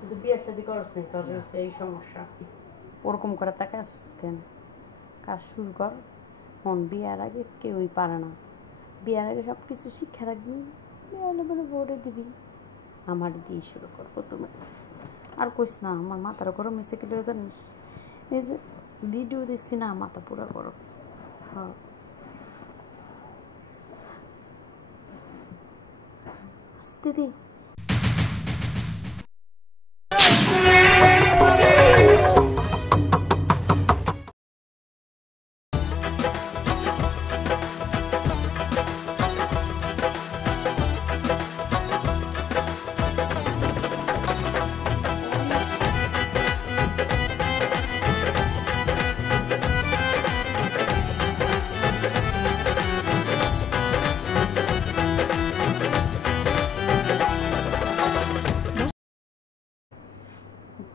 শুধু বিয়ে শাদী করস নি, তোর হচ্ছে এই সমস্যা। ওরকম করে তাকে কেন? কাজ শুরু কর। মন বিয়ের আগে কেউই পারে না। বিয়ের আগে সব কিছু শিক্ষা রাখবি, বিয়ে হলে বলে বোর্ডে দিবি। আমার দিয়ে শুরু কর প্রথমে। আর কইস না, আমার মাথার গরম হয়েছে কি জানিস? এই যে ভিডিও দেখছি না, মাথা পুরো গরম। হ্যাঁ, আসতে দে।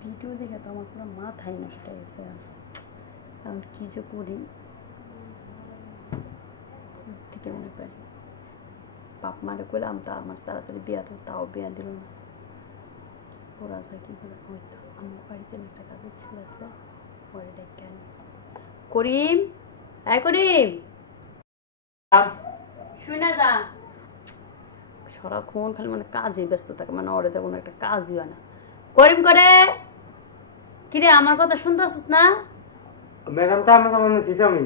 ভিডিও দেখে তো আমার পুরো মাথাই নষ্ট হয়েছে। এখন কী যে করি থেকে মনে পারি। বাপ মারে করলাম তা আমার তাড়াতাড়ি বিয়া তো, তাও বিয়া দিল না। ওরা যায় কী করে? হয়তো আমার বাড়িতে একটা কাজের ছেলে আছে, পরে ডেকে আনি। করিম, এই করিম, শুনে যা। সারাক্ষণ খালি মানে কাজেই ব্যস্ত থাকে, মানে ওরে তেমন একটা কাজই হয় না। করিম করে কিরে, আমার কথা শুনতেছিস না? ম্যাডাম তো আমার মনে হচ্ছে আমি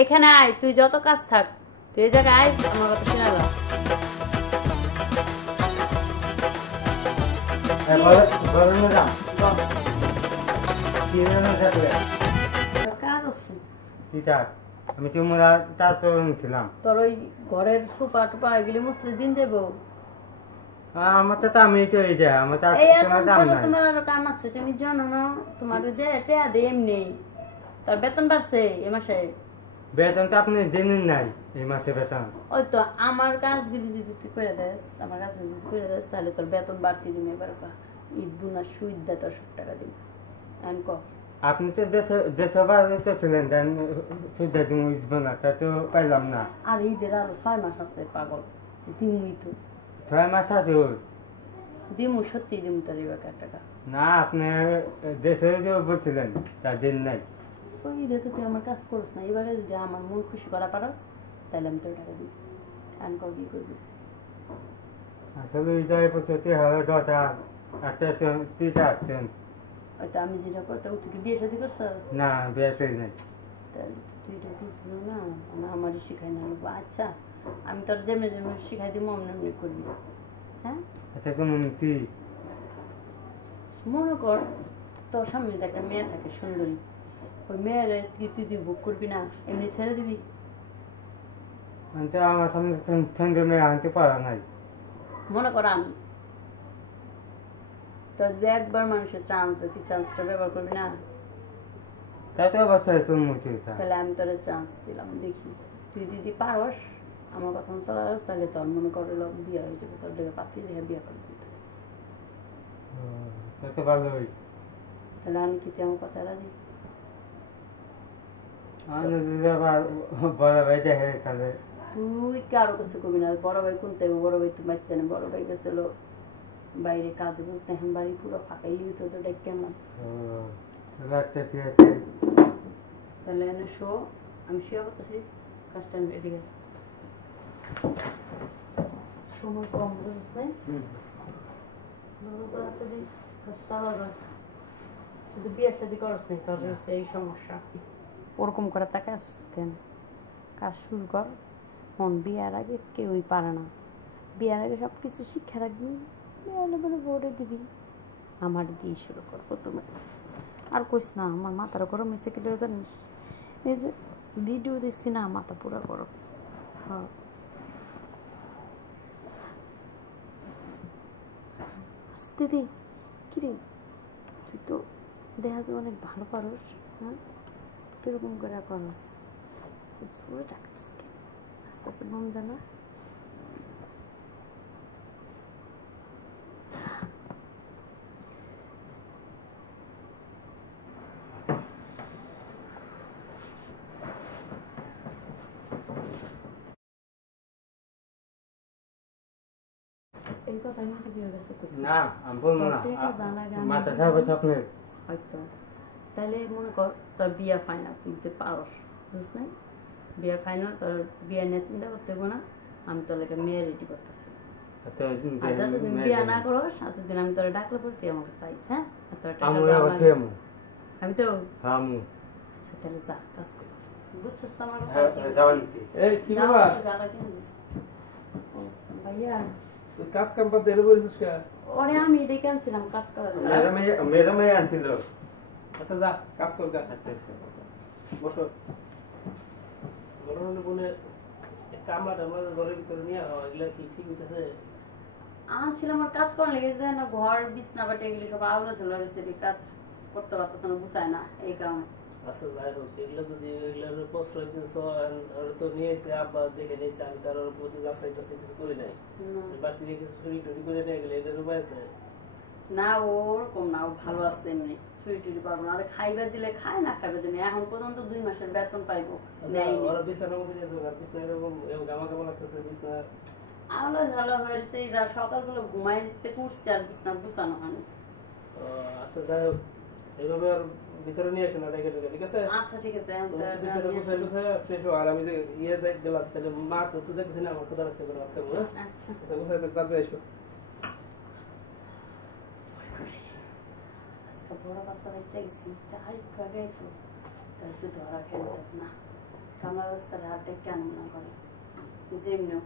এখানে আয়, তুই যত কাজ থাক, তুই এই জায়গায় আয়, আমার কথা শুনে যা। কাজ আছে। আমি তোমরা চারজন ছিলাম। তোর ওই ঘরের সোফা টোপা এগুলি মুসলে দিন দেবো। আমার তো আমি তো এই যে আমার তোমার আরো কাম আছে, তুমি জানো না? তোমার টেয়া দে এমনি। তোর বেতন বাড়ছে এ মাসে? বেতন তো আপনি দিনের নাই এই মাসে বেতন। ওই তো আমার কাজগুলি যদি তুই করে দেস, আমার কাজ যদি করে দেস, তাহলে তোর বেতন বাড়তি দিবি। এবার ঈদ বুনা সুদ দে, তোর 100 টাকা দিবি। এখন ক আপনি তো দেশে বাড়িতে ছিলেন, দেন সুদ্ধা তুমি উঠবো না, তা তো পাইলাম না। আর ঈদের আরো 6 মাস আছে পাগল, দিমুই তো। 6 মাস আছে দিমু, সত্যি দিমু তোর এবার টাকা। না, আপনি দেশে যে বলছিলেন তার দিন নাই। ওই ঈদে তো তুই আমার কাজ করিস না, এবারে যদি আমার মন খুশি করা পারস তাহলে আমি তোর টাকা দিই। এখন ক কি করবি? আসলে ঈদের প্রতি হলো 10 একটা তুই চাচ্ছেন। ওই তো আমি যেটা করতাম, তুই কি বিয়ে শাদী করছিস? না, বিয়ে নাই। তাহলে তো তুই এটা বুঝবি না, মানে আমারই শিখাই না। আচ্ছা, আমি তোর যেমনি যেমনি শিখাই দিব অমনি এমনি করবি। হ্যাঁ, আচ্ছা তুমি কি মনে কর তোর সামনে যদি একটা মেয়ে থাকে সুন্দরী, ওই মেয়ের তুই বুক করবি না, এমনি ছেড়ে দিবি? আমার সামনে সঙ্গে মেয়ে আনতে পারা নাই। মনে কর আমি তোর যে একবার মানুষের চান্স দেয়, তুই চান্সটা ব্যবহার করবি না? তাই তো অবস্থায় তুমি তাহলে আমি তোর চান্স দিলাম, দেখি তুই যদি পারস আমার কথা চলাস, তাহলে তোর মনে করে বিয়ে হয়ে যাবে, তোর লেগে পাত্রী দেখে বিয়ে করবি। ভালোই। তাহলে আমি কি তুই আমার কথা রাজি? বড় ভাই দেখে তাহলে তুই কারো কাছে কবি না। বড় ভাই কোনটা? বড় ভাই তো বাচ্চা না, বড় ভাই গেছিল বাইরে কাজে, বুঝতে এখন বাড়ি পুরো ফাঁকাই লিখতে হতো। এটা কেমন? তাহলে এনে শো, আমি শুয়ে বলতেছি, কাজটা আমি এদিকে সময় কম, বুঝছিস নাই? তাড়াতাড়ি কাজটা আলাদা। শুধু বিয়ে শাদী করস নি, তোর হচ্ছে এই সমস্যা। ওরকম করে তাকে কেন? কাজ শুরু কর। মন বিয়ের আগে কেউই পারে না। বিয়ের আগে সব কিছু শিক্ষা রাখবি, বিয়ে হলে বলে বোর্ডে দিবি। আমার দিয়ে শুরু কর প্রথমে। আর কইস না, আমার মাথার গরম হয়েছে কি জানিস? এই যে ভিডিও দেখছি না, মাথা পুরো গরম। হ্যাঁ, আসতে দে। কিরে, তুই তো দেখা যায় অনেক ভালো পারস। হ্যাঁ, কিরকম করে করস? তুই জোরে ডাকতিস কেন? আস্তে আস্তে মন জানা। এই কথা আমি তো বিয়ে গেছে কইছি না আমি বলবো না টাকা জানা গান মাথা খারাপ হচ্ছে আপনার হয়তো তাহলে মনে কর তোর বিয়া ফাইনাল তুই তো পারস বুঝছ নাই বিয়া ফাইনাল তোর বিয়া নিয়ে চিন্তা করতে হবো না আমি তোর লাগে মেয়ে রেডি করতেছি আর যতদিন বিয়া না করস ততদিন আমি তোর ডাকলে পরে তুই আমাকে চাইস হ্যাঁ আর তোর টাকা দেওয়া লাগবে। আমি তো আচ্ছা তাহলে যা কাজ কর বুঝছস তো আমার কথা এই কি বাবা ভাইয়া তুই কাজ কাম করতে এলো বলিস কে ওরে আমি এটাই কেনছিলাম কাজ করার জন্য। মেয়েরা মেয়ে আনছিল আচ্ছা যা কাজ কর গা বসো গরমে বলে কামলাটা আমাদের ঘরের ভিতরে নিয়ে হয় এগুলা কি ঠিক হইতেছে আনছিলাম আমার কাজ করার লেগে যায় না ঘর বিছনা বাটে এগুলি সব আউলা ছিল রয়েছে কাজ করতে পারতেছে না বুঝায় না এই কারণে আচ্ছা যাই হোক এগুলো যদি এগুলোর প্রশ্রয় দিনছো তো নিয়ে এসে আব্বা দেখে নিয়েছে আমি তার প্রতি যাচাই টাচাই কিছু করি নাই বাড়তি কিছু চুরি টুরি করে নিয়ে গেলে এটার উপায় আছে না ওরকম না ও ভালো আছে এমনি চুরি টুরি পারবো না আরে খাইবে দিলে খায় না খাইবে দিলে এখন পর্যন্ত 2 মাসের বেতন পাইবো ওরা বিছানার মধ্যে নিয়ে যাবে বিছনা এরকম গামা গামা লাগতেছে বিছনা আলো ঝালো হয়েছে এরা সকালবেলা ঘুমাই যেতে করছে আর বিছনা গুছানো হয়নি আচ্ছা যাই হোক এইভাবে আর ভিতরে নিয়ে আসে না রেখে রেখে ঠিক আছে আচ্ছা ঠিক আছে ফ্রেশ আর আমি যে ইয়ে গেলাম তাহলে মা তো তুই দেখছিস না আমার কোথা লাগছে করে ভাবতে হবে আচ্ছা কোথায় তাড়াতাড়ি এসো আজকে বড় বাচ্চা বাচ্চা গেছি আর একটু আগে তো তাই তো ধরা খেলতে না কামার রাস্তার হাটে কেন না করে যেমনি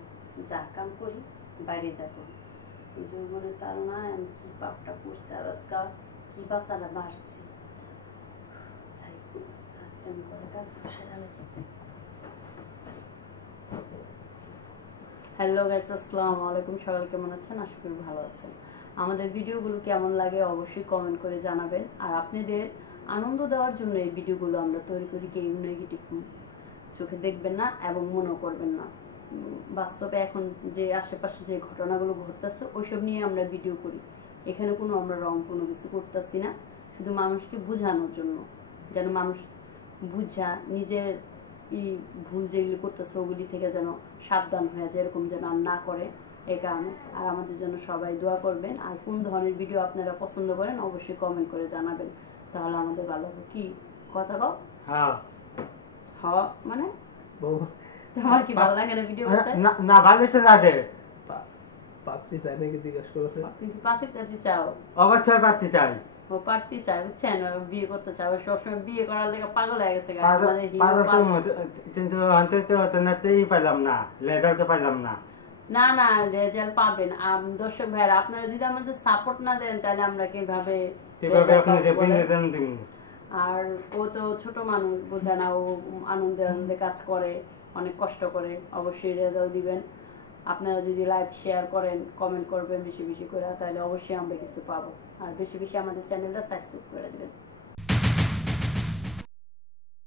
যা কাম করি বাইরে যা করি জীবনে তার না আমি কি পাপটা করছি আর আজকে কি বাচ্চাটা বাসছি যাই আমি করে কাজ বসে হ্যালো গাইস আসসালামু আলাইকুম সবাই কেমন আছেন আশা করি ভালো আছেন আমাদের ভিডিওগুলো কেমন লাগে অবশ্যই কমেন্ট করে জানাবেন আর আপনাদের আনন্দ দেওয়ার জন্য এই ভিডিওগুলো আমরা তৈরি করি কেউ নেগেটিভ চোখে দেখবেন না এবং মনে করবেন না বাস্তবে এখন যে আশেপাশে যে ঘটনাগুলো ঘটতেছে ওইসব নিয়ে আমরা ভিডিও করি এখানে কোনো আমরা রং কোনো কিছু করতেছি না শুধু মানুষকে বোঝানোর জন্য যেন মানুষ বুঝা নিজের ভুল যেগুলি করতেছে ওগুলি থেকে যেন সাবধান হয়ে যায় এরকম যেন আর না করে এই কারণে আর আমাদের জন্য সবাই দোয়া করবেন আর কোন ধরনের ভিডিও আপনারা পছন্দ করেন অবশ্যই কমেন্ট করে জানাবেন তাহলে আমাদের ভালো হবে কি কথা কও হ্যাঁ মানে তোমার কি ভালো লাগে না ভিডিও করতে না ভালো তো লাগে পাত্রী চাই নাকি জিজ্ঞেস করেছে তুমি কি পাত্রী চাও অবশ্যই পাত্রী চাই ও পাত্রী চাই বুঝছেন বিয়ে করতে চাও সবসময় বিয়ে করার লেগে পাগল হয়ে গেছে কিন্তু অন্তত হতে পাইলাম না লেজার তো পাইলাম না না না রেজাল্ট পাবেন দর্শক ভাইরা আপনারা যদি আমাদের সাপোর্ট না দেন তাহলে আমরা কিভাবে আর ও তো ছোট মানুষ বোঝে না ও আনন্দে আনন্দে কাজ করে অনেক কষ্ট করে অবশ্যই রেজাল্ট দিবেন আপনারা যদি লাইভ শেয়ার করেন কমেন্ট করবেন বেশি বেশি করে তাহলে অবশ্যই আমরা কিছু পাবো আর বেশি বেশি আমাদের চ্যানেলটা সাবস্ক্রাইব করে দিবেন